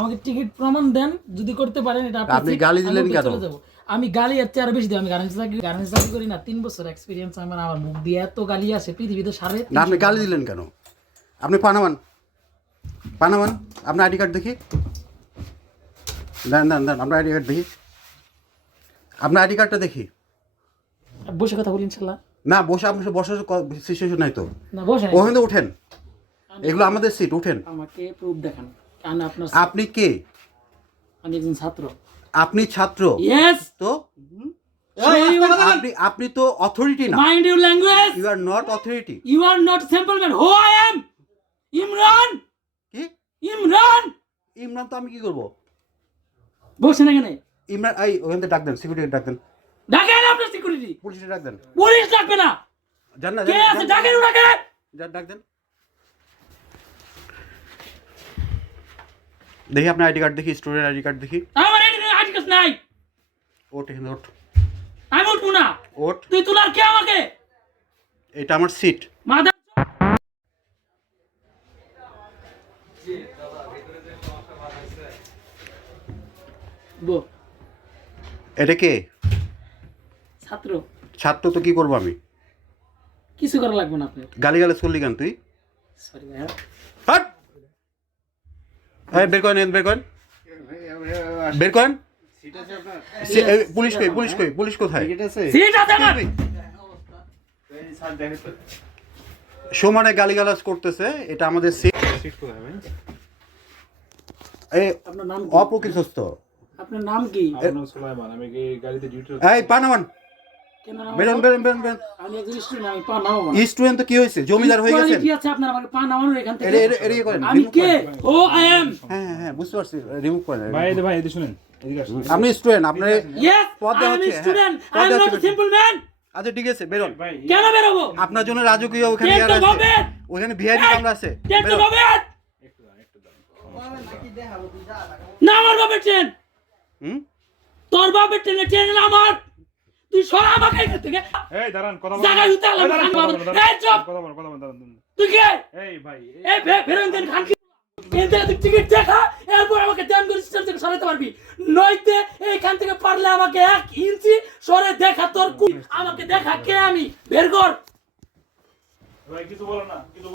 আমাকে টিকিট প্রমাণ দেন যদি করতে পারেন এটা আপনার আপনি গালি দিলেন কেন? আমি গালি এর চেয়ে আরও বেশি দিই আমি গার্মেন্টস চাকরি গার্মেন্টস চাকরি করি না তিন বছর এক্সপিরিয়েন্স আমার আমার মুখ দিয়ে এত গালি আছে পৃথিবীতে সাড়ে না আপনি গালি দিলেন কেন? আপনি পানামান পানামান আপনার আইডি কার্ড দেখি। দেন দেন দেন আপনার আইডি কার্ড দেখি। আপনার আইডি কার্ডটা দেখি। বসে কথা বলি ইনশাল্লাহ। না বসে আপনার বসার সিচুয়েশন নাই তো। না বসে ওখানে উঠেন। এগুলো আমাদের সিট উঠেন। আমাকে প্রুফ দেখান। আপনি কে? আমি একজন ছাত্র। আপনি ছাত্র? তো? আপনি আপনি তো অথরিটি না। Mind your language you are not authority you are not simple man who I am Imran কি? ইমরান ইমরান তো আমি কি করব? বসেন এখানে। ইমরান এই ওখান থেকে ডাক দেন সিকিউরিটি ডাক দেন। ডাকেন আপনার সিকিউরিটি পুলিশে ডাক দেন। পুলিশ ডাকবে না। জান না কে আছে? ডাকেন ওনাকে। ডাক দেন। দেখি আপনার আইডি কার্ড দেখি স্টুডেন্ট আইডি কার্ড দেখি। আমার আইডি কার্ড নাই। ওট এখানে ওট আমি উঠবো না। ওট তুই তোলার কে আমাকে? এটা আমার সিট মাদা বো। এটা কে? ছাত্র। ছাত্র তো কি করব আমি? কিছু করা লাগবে না আপনার। গালি গালাজ করলি কেন তুই? সরি ভাইয়া। এই বের করেন বের করেন। বের করেন। পুলিশ কই পুলিশ কই পুলিশ কোথায়? সিট আছে। আমার। সমানে গালিগালাজ করতেছে এটা আমাদের সিট এই আপনার নাম অপ্রকৃতস্থ। আপনার নাম কি? আমার নাম সুলাইমান আমি এই গাড়িতে ডিউটি এই পানামান। বেরোন বেরোন বেরোন বেরোন। স্টুডেন্ট তো কি হয়েছে? জমিদার হয়ে কি আছে আপনার আমাকে পা নামানোর এখান থেকে। এরে এরে এরে ইয়ে করেন আমি কে? ও আই এম হ্যাঁ হ্যাঁ হ্যাঁ বুঝতে পারছি রিমুভ করেন ভাই এদিকে ভাই এদিকে শুনেন আপনি স্টুডেন্ট আপনি পদ দেওয়া হচ্ছে। Student I am not simple man আচ্ছা ঠিক আছে বেরোন। কেন বেরোবো? আপনার জন্য রাজকীয় ওখানে ইয়ার আছে। ওখানে ভিআইপি কামরা আছে। বেরোন। না আমার বাপের ট্রেন হুম? তোর বাপের ট্রেনে ট্রেন আমার! তুই সরা আমাকে এখান থেকে। এই দাঁড়ান কথা কথা বাবা- বলুন, দাঁড়ান। এই চুপ! কথা বলুন, কথা বলুন, দাঁড়ান। তুই কে? এই ভাই এই- এই ফে- দেন খান কি এখান তুই টিকিট দেখা এরপর আমাকে ট্রেন করে স্টেশন থেকে সরাতে পারবি। নইতে এইখান থেকে পারলে আমাকে এক ইঞ্চি সরে দেখা তোর আমাকে দেখা কে আমি? বের কর। ভাই কিছু বলো না কিছু